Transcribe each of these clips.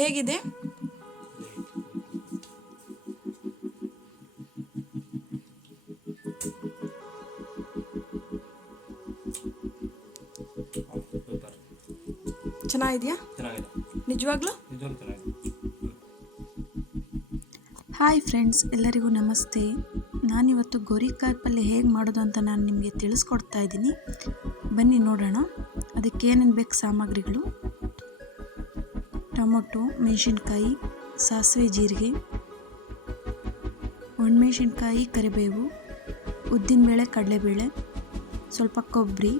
ಹೇಗಿದೆ? ಚೆನ್ನಾಗಿದೆಯಾ? ನಿಜವಾಗ್ಲೂ? ಹಾಯ್ ಫ್ರೆಂಡ್ಸ್, ಎಲ್ಲರಿಗೂ ನಮಸ್ತೆ. ನಾನಿವತ್ತು ಗೋರಿಕಾಯಿ ಪಲ್ಯ ಹೇಗೆ ಮಾಡೋದು ಅಂತ ನಾನು ನಿಮಗೆ ತಿಳಿಸ್ಕೊಡ್ತಾ ಇದ್ದೀನಿ. ಬನ್ನಿ ನೋಡೋಣ. ಅದಕ್ಕೆ ಏನೇನು ಬೇಕು ಸಾಮಗ್ರಿಗಳು: ಟೊಮೊಟೊ, ಮೆಣಸಿನ್ಕಾಯಿ, ಸಾಸಿವೆ, ಜೀರಿಗೆ, ಒಣಮೆಣಸಿನ್ಕಾಯಿ, ಕರಿಬೇವು, ಉದ್ದಿನಬೇಳೆ, ಕಡಲೆಬೇಳೆ, ಸ್ವಲ್ಪ ಕೊಬ್ಬರಿ,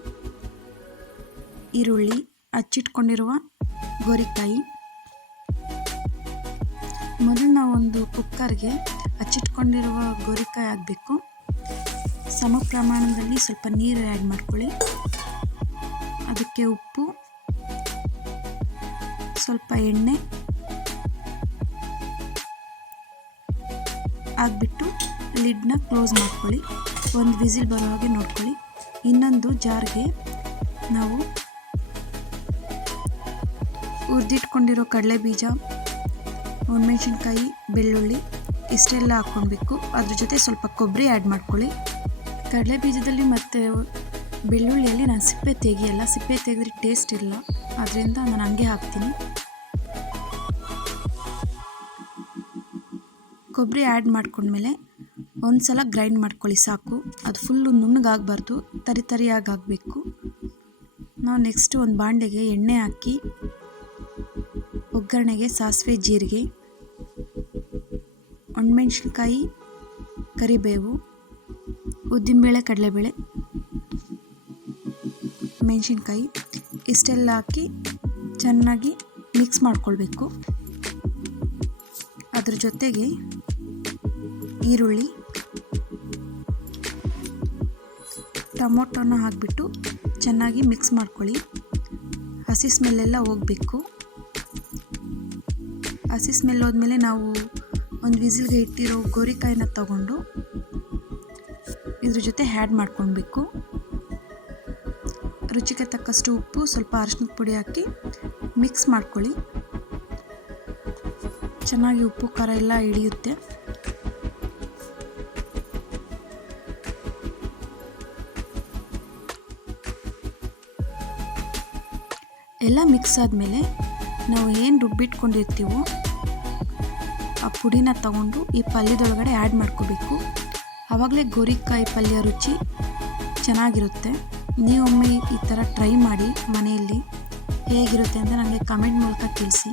ಈರುಳ್ಳಿ, ಹಚ್ಚಿಟ್ಕೊಂಡಿರುವ ಗೋರಿಕಾಯಿ. ಮೊದಲು ನಾವೊಂದು ಕುಕ್ಕರ್ಗೆ ಹಚ್ಚಿಟ್ಕೊಂಡಿರುವ ಗೋರಿಕಾಯಿ ಹಾಕಬೇಕು. ಸಮ ಪ್ರಮಾಣದಲ್ಲಿ ಸ್ವಲ್ಪ ನೀರು ಆ್ಯಡ್ ಮಾಡ್ಕೊಳ್ಳಿ. ಅದಕ್ಕೆ ಉಪ್ಪು, ಸ್ವಲ್ಪ ಎಣ್ಣೆ ಹಾಕ್ಬಿಟ್ಟು ಲಿಡ್ನ ಕ್ಲೋಸ್ ಮಾಡ್ಕೊಳ್ಳಿ. ಒಂದು ವಿಸಿಲ್ ಬರೋ ಹಾಗೆ ನೋಡ್ಕೊಳ್ಳಿ. ಇನ್ನೊಂದು ಜಾರ್ಗೆ ನಾವು ಹುರಿದಿಟ್ಕೊಂಡಿರೋ ಕಡಲೆ ಬೀಜ, ಒಣಮೆಣಸಿನ್ಕಾಯಿ, ಬೆಳ್ಳುಳ್ಳಿ ಇಷ್ಟೆಲ್ಲ ಹಾಕ್ಕೊಳ್ಬೇಕು. ಅದ್ರ ಜೊತೆ ಸ್ವಲ್ಪ ಕೊಬ್ಬರಿ ಆ್ಯಡ್ ಮಾಡ್ಕೊಳ್ಳಿ. ಕಡಲೆ ಬೀಜದಲ್ಲಿ ಮತ್ತು ಬೆಳ್ಳುಳ್ಳಿಯಲ್ಲಿ ನಾನು ಸಿಪ್ಪೆ ತೆಗಿಯಲ್ಲ. ಸಿಪ್ಪೆ ತೆಗೆದ್ರೆ ಟೇಸ್ಟ್ ಇಲ್ಲ, ಅದರಿಂದ ನಾನು ಹಂಗೆ ಹಾಕ್ತೀನಿ. ಕೊಬ್ಬರಿ ಆ್ಯಡ್ ಮಾಡ್ಕೊಂಡ್ಮೇಲೆ ಒಂದು ಸಲ ಗ್ರೈಂಡ್ ಮಾಡ್ಕೊಳ್ಳಿ, ಸಾಕು. ಅದು ಫುಲ್ಲು ನುಣ್ಣಗಾಗಬಾರ್ದು, ತರಿಯಾಗಿ ಆಗಬೇಕು. ನಾವು ನೆಕ್ಸ್ಟ್ ಒಂದು ಬಾಂಡೆಗೆ ಎಣ್ಣೆ ಹಾಕಿ ಒಗ್ಗರಣೆಗೆ ಸಾಸಿವೆ, ಜೀರಿಗೆ, ಒಣಮೆಣಸಿನ್ಕಾಯಿ, ಕರಿಬೇವು, ಉದ್ದಿನಬೇಳೆ, ಕಡಲೆಬೇಳೆ, ಮೆಣಸಿನ್ಕಾಯಿ ಇಷ್ಟೆಲ್ಲ ಹಾಕಿ ಚೆನ್ನಾಗಿ ಮಿಕ್ಸ್ ಮಾಡ್ಕೊಳ್ಬೇಕು. ಅದ್ರ ಜೊತೆಗೆ ಈರುಳ್ಳಿ, ಟೊಮೊಟೊನ ಹಾಕಿಬಿಟ್ಟು ಚೆನ್ನಾಗಿ ಮಿಕ್ಸ್ ಮಾಡ್ಕೊಳ್ಳಿ. ಹಸಿ ಸ್ಮೆಲ್ಲೆಲ್ಲ ಹೋಗಬೇಕು. ಹಸಿ ಸ್ಮೆಲ್ ಹೋದ್ಮೇಲೆ ನಾವು ಒಂದು ವಿಸಿಲ್ಗೆ ಇಟ್ಟಿರೋ ಗೋರಿಕಾಯಿನ ತಗೊಂಡು ಇದ್ರ ಜೊತೆ ಆ್ಯಡ್ ಮಾಡ್ಕೊಳ್ಬೇಕು. ರುಚಿಗೆ ತಕ್ಕಷ್ಟು ಉಪ್ಪು, ಸ್ವಲ್ಪ ಅರಿಶಿನದ ಪುಡಿ ಹಾಕಿ ಮಿಕ್ಸ್ ಮಾಡ್ಕೊಳ್ಳಿ. ಚೆನ್ನಾಗಿ ಉಪ್ಪು ಖಾರ ಎಲ್ಲ ಹಿಡಿಯುತ್ತೆ. ಎಲ್ಲ ಮಿಕ್ಸ್ ಆದಮೇಲೆ ನಾವು ಏನು ರುಬ್ಬಿಟ್ಕೊಂಡಿರ್ತೀವೋ ಆ ಪುಡಿನ ತಗೊಂಡು ಈ ಪಲ್ಯದೊಳಗಡೆ ಆ್ಯಡ್ ಮಾಡ್ಕೋಬೇಕು. ಆವಾಗಲೇ ಗೋರಿಕಾಯಿ ಪಲ್ಯ ರುಚಿ ಚೆನ್ನಾಗಿರುತ್ತೆ. ನೀವೊಮ್ಮೆ ಈ ಥರ ಟ್ರೈ ಮಾಡಿ ಮನೆಯಲ್ಲಿ, ಹೇಗಿರುತ್ತೆ ಅಂತ ನನಗೆ ಕಮೆಂಟ್ ಮೂಲಕ ತಿಳಿಸಿ.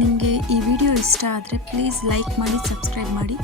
ನಿಮಗೆ ಈ ವಿಡಿಯೋ ಇಷ್ಟ ಆದರೆ ಪ್ಲೀಸ್ ಲೈಕ್ ಮಾಡಿ, ಸಬ್ಸ್ಕ್ರೈಬ್ ಮಾಡಿ.